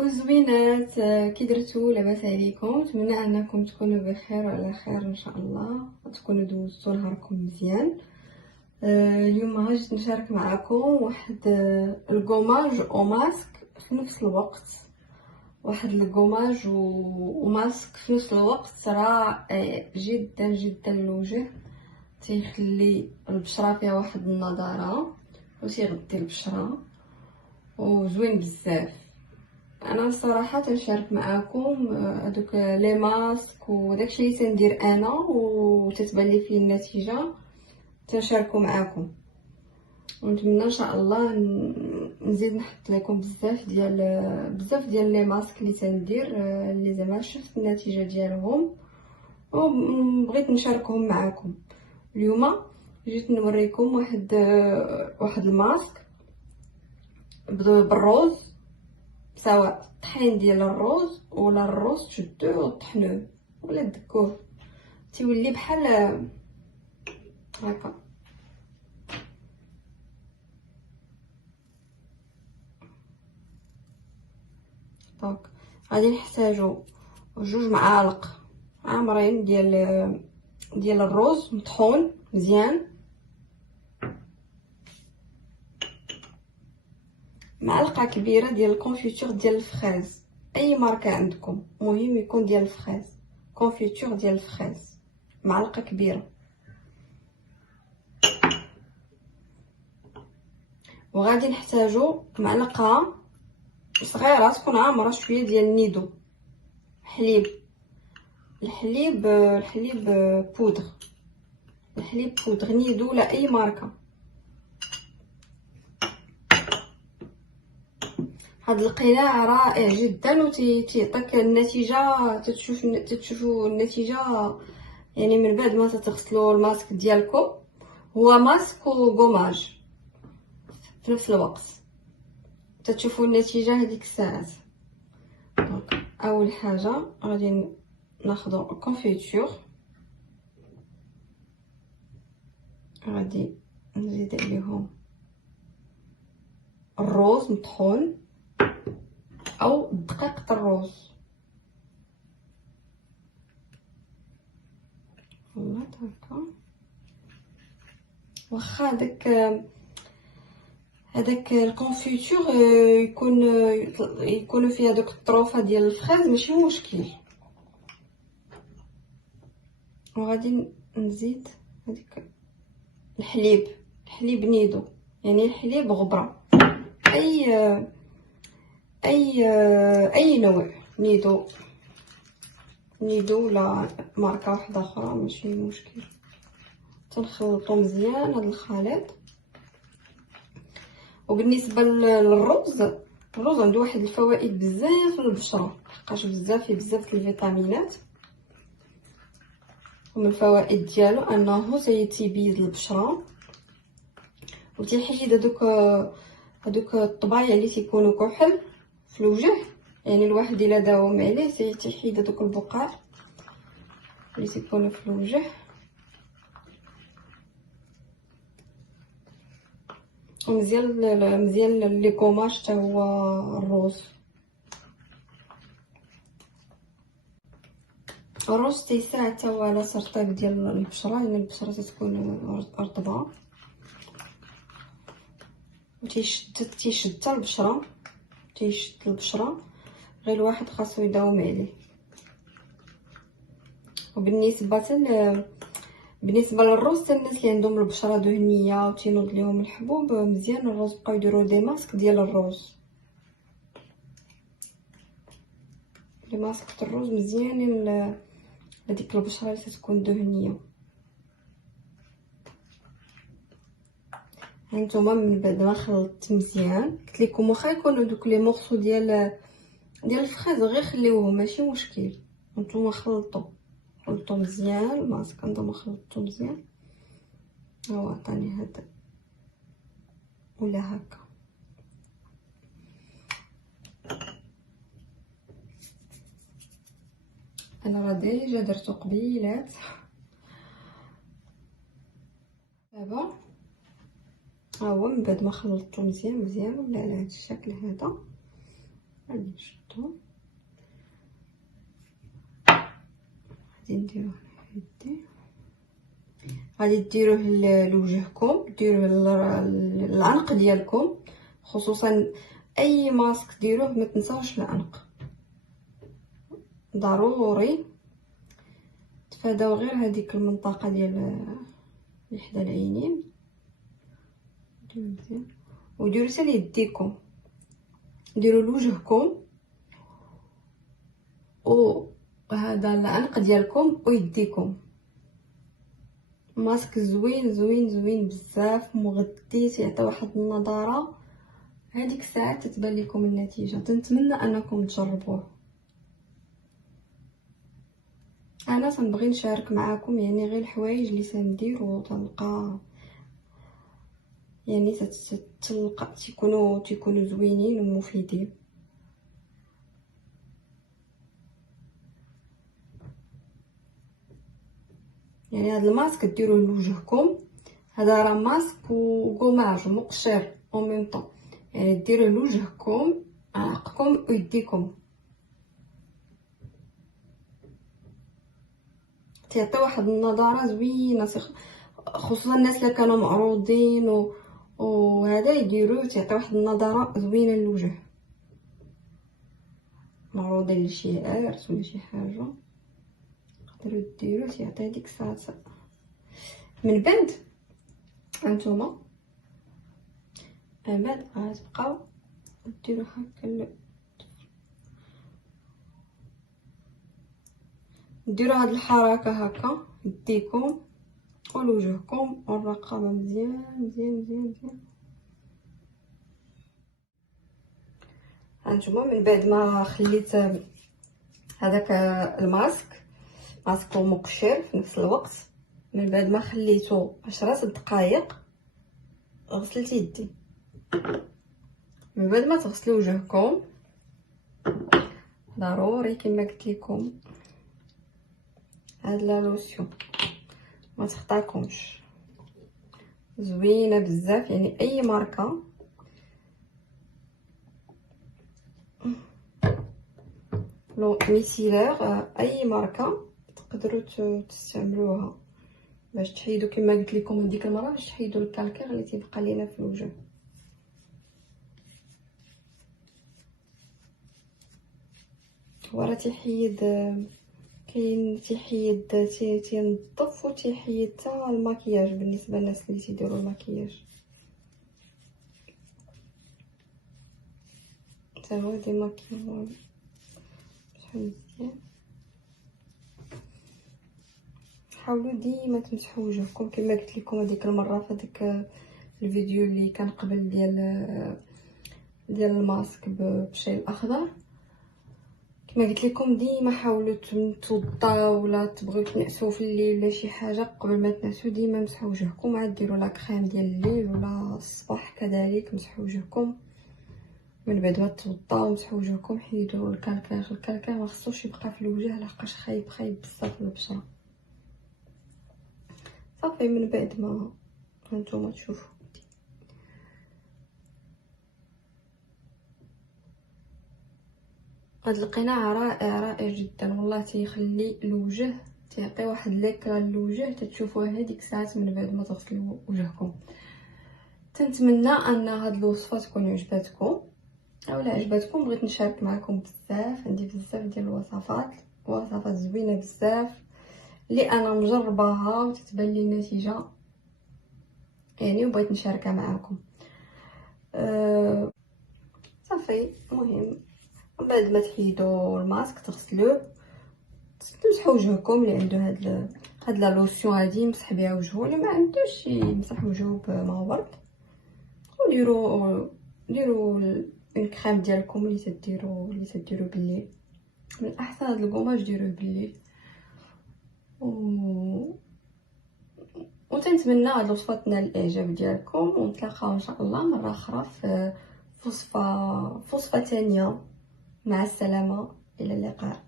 كوكو زوينات، كي درتو؟ لاباس عليكم؟ نتمنى انكم تكونوا بخير وعلى خير ان شاء الله، تكونوا دوزتوا نهاركم مزيان. اليوم جيت نشارك معكم واحد الكوماج او ماسك في نفس الوقت. واحد الكوماج وماسك في نفس الوقت رائع جدا جدا للوجه، تيخلي البشره فيها واحد النضاره وتيغذي البشره وزوين بزاف. انا صراحه تنشارك معكم هذوك لي ماسك وداكشي اللي تندير انا وتتبان لي فيه النتيجه تنشاركو معكم، ونتمنى ان شاء الله نزيد نحط لكم بزاف ديال لي ماسك اللي تندير اللي زعما شفت النتيجه ديالهم وبغيت نشاركهم معكم. اليوم جيت نوريكم واحد الماسك بالروز، سواء الطحين ديال الروز ولا الروز تشدوه وطحنوه ولا دكوه تيولي بحال هكا. دونك غادي نحتاجو 2 معالق عامرين ديال الروز مطحون مزيان، معلقه كبيره ديال الكونفيتور ديال الفريز، اي ماركه عندكم مهم يكون ديال الفريز، كونفيتور ديال الفريز معلقه كبيره. وغادي نحتاجو معلقه صغيره تكون عامره شويه ديال النيدو، الحليب بودر، الحليب بودر نيدو ولا اي ماركه. هذا القناع رائع جدا وتيعطيك النتيجه، تشوفوا النتيجه يعني من بعد ما تغسلوا الماسك ديالكم. هو ماسك وغوماج في نفس الوقت، تشوفوا النتيجه هذيك الساعات. دونك اول حاجه غادي ناخذ الكونفيتور، غادي نزيد عليهم الروز مطحون او دقيق الروز، فوالا هكا. واخا هذاك الكونفيتور يكون فيه هذوك الطروفه ديال الفريز ماشي مشكل. وغادي نزيد هذيك الحليب نيدو، يعني الحليب غبره، اي نوع نيدو ولا ماركه واحده اخرى ماشي مشكل. تنخلطو مزيان هذا الخليط. وبالنسبه للرز، الرز عنده واحد الفوائد بزاف للبشره، لحقاش بزاف الفيتامينات، ومن الفوائد ديالو انه تيبيض البشره وتيحيد هذوك الطبايع اللي تيكونوا كحل في الوجه، يعني الواحد الا داوم عليه تيحيد هذوك البقع اللي تيكونوا في الوجه. ومزيان لي كوماج حتى هو الروز تيساعد حتى هو على ترطيب ديال البشره، يعني البشره تكون رطبه وتيشد البشره، غير الواحد خاصو يداوم عليه. بالنسبه للروز، الناس اللي عندهم البشره دهنيه وتينوض ليهم الحبوب، مزيان الروز بقاو يديروا دي ماسك ديال الروز. لي ماسك الروز مزيانين هذيك البشره اللي تكون دهنيه. هانتوما من بعد ما خلطت مزيان، قلت لكم واخا يكونوا دوك لي مورسو ديال الفريز غير خليوهم ماشي مشكل. هانتوما خلطوا مزيان الماسك، هانتوما خلطتو مزيان. هو عطاني هذا ولا هكا. انا راه ديجا درتو قبيلات. دابا ها هو من بعد ما خلطتو مزيان ولا على هذا الشكل هذا، غادي نشدو، غادي نديروه هادي، غادي ديروه لوجهكم، ديروه العنق ديالكم، خصوصا اي ماسك ديروه ما تنساوش العنق، ضروري تفاداو غير هذيك المنطقه ديال حدا العينين. ديروا مزيان وديروا حتى ليديكم، ديروا لوجهكم وهذا العنق ديالكم ويديكم. ماسك زوين زوين زوين بزاف، مغذي، تيعطي واحد النضاره، هذيك الساعه تتبان لكم النتيجه. تنتمنى انكم تجربوه. انا تنبغي نشارك معكم يعني غير الحوايج اللي تندير وتلقى يعني تلقى تيكونوا زوينين ومفيدين. يعني هذا الماسك ديروه لوجهكم، هذا راه ماسك وكوماج ومقشر او ميم طون، يعني ديروه لوجهكم، عنقكم ويديكم، تعطي واحد النضاره زوينه، خصوصا الناس اللي كانوا معروضين وهذا يديروه، تعطي واحد النضاره زوينه للوجه، معروضين لشي عرس ولا شي حاجه تقدروا ديروه، تعطي هذيك الساعه. من بعد هانتوما من بعد غتبقاو ديروا هكا، ديروا هاد الحركه هكا يديكم ولوجهكم والرقبه مزيان مزيان مزيان مزيان. هانتوما من بعد ما خليت هذاك الماسك، ماسك ومقشر في نفس الوقت، من بعد ما خليته 10 دقائق غسلت يدي. من بعد ما تغسلوا وجهكم ضروري كما قلت لكم هاد لا لوسيون ما تخطاكمش، زوينه بزاف، يعني اي ماركه لو ميسيلر اي ماركه تقدروا تستعملوها باش تحيدوا كما قلت لكم ديك المره، باش تحيدوا الكالكير اللي تيبقى لينا في الوجه. هو راه تيحيد، كاين تيحيد تينظف وتيحيد حتى المكياج بالنسبه للناس اللي تيديروا المكياج، حتى هو ديماكيو شحال مزيان. حاولوا ديما تمسحوا وجهكم كما قلت لكم هذيك المره في هذاك الفيديو اللي كان قبل ديال الماسك بالشاي الاخضر. كما قلت لكم ديما حاولوا توضاو ولا تبغيو تنعسوا في الليل ولا شي حاجه، قبل ما تنعسوا ديما مسحوا وجهكم، عاد ديروا لا كريم ديال الليل ولا الصباح كذلك مسحوا وجهكم. من بعد ما توضاو مسحوا وجهكم، حيدوا الكالكير ما خصوش يبقى في الوجه لحقاش خايب بزاف البشره. صافي من بعد ما هانتوما تشوفوا هاد القناع رائع جدا والله، تيخلي الوجه، تيعطي واحد ليكرا للوجه تتشوفوه هذيك الساعات من بعد ما تغسلوا وجهكم. تنتمنى ان هاد الوصفه تكون عجباتكم، اولا عجباتكم بغيت نشارك معكم بزاف، عندي بزاف ديال وصفات زوينه بزاف اللي انا مجرباها وتتبان لي النتيجه يعني، وبغيت نشاركها معكم. صافي المهم بعد ما تحيدوا الماسك تغسلوه، تمسحوا وجهكم. اللي عنده هاد لا لوسيون هادي يمسح بها وجهه، اللي ما عندوش يمسح وجهه بماء ورد. وديروا الكريم ديالكم اللي تديروا بالليل، من الاحسن هاد الكوماج ديروه بالليل. وتنتمنى هاد الوصفه تنال الاعجاب ديالكم، ونتلاقاو ان شاء الله مره اخرى في وصفه ثانيه. مع السلامه، الى اللقاء.